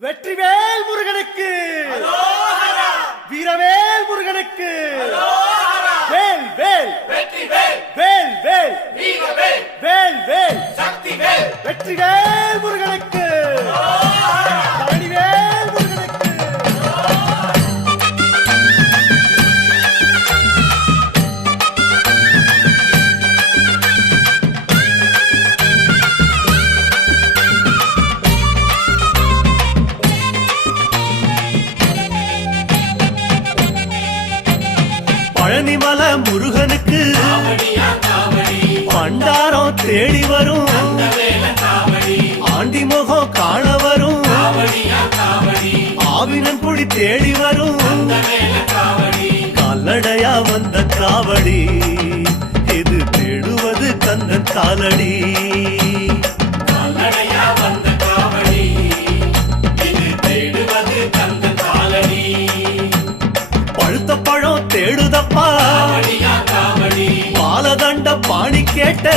வெற்றிவேல் முருகனுக்கு வீரவேல் முருகனுக்கு வேல் வேல் வெற்றிவேல் வேல் வேல் வீரவேல் வேல் வேல் சக்திவேல் வெற்றிவேல் முருகனுக்கு பழனிவேல் முருகனுக்கு பழனிமல முருகனுக்கு காவடியா காவடி பண்டாரம் தேடி வரும் வேல காவடி ஆண்டி முகம் காண வரும் காவடியா காவடி ஆவினன் குடி தேடி வரும் வேல காவடி கால்நடையா வந்த காவடி இது தேடுவது கந்தன் காலடி கால்நடையா வந்த காவடி இது தேடுவது கந்த காலடி பழுத்த பழம் தேடுதப்பா காவடியா காவடி பாலதண்ட பாணி கேட்ட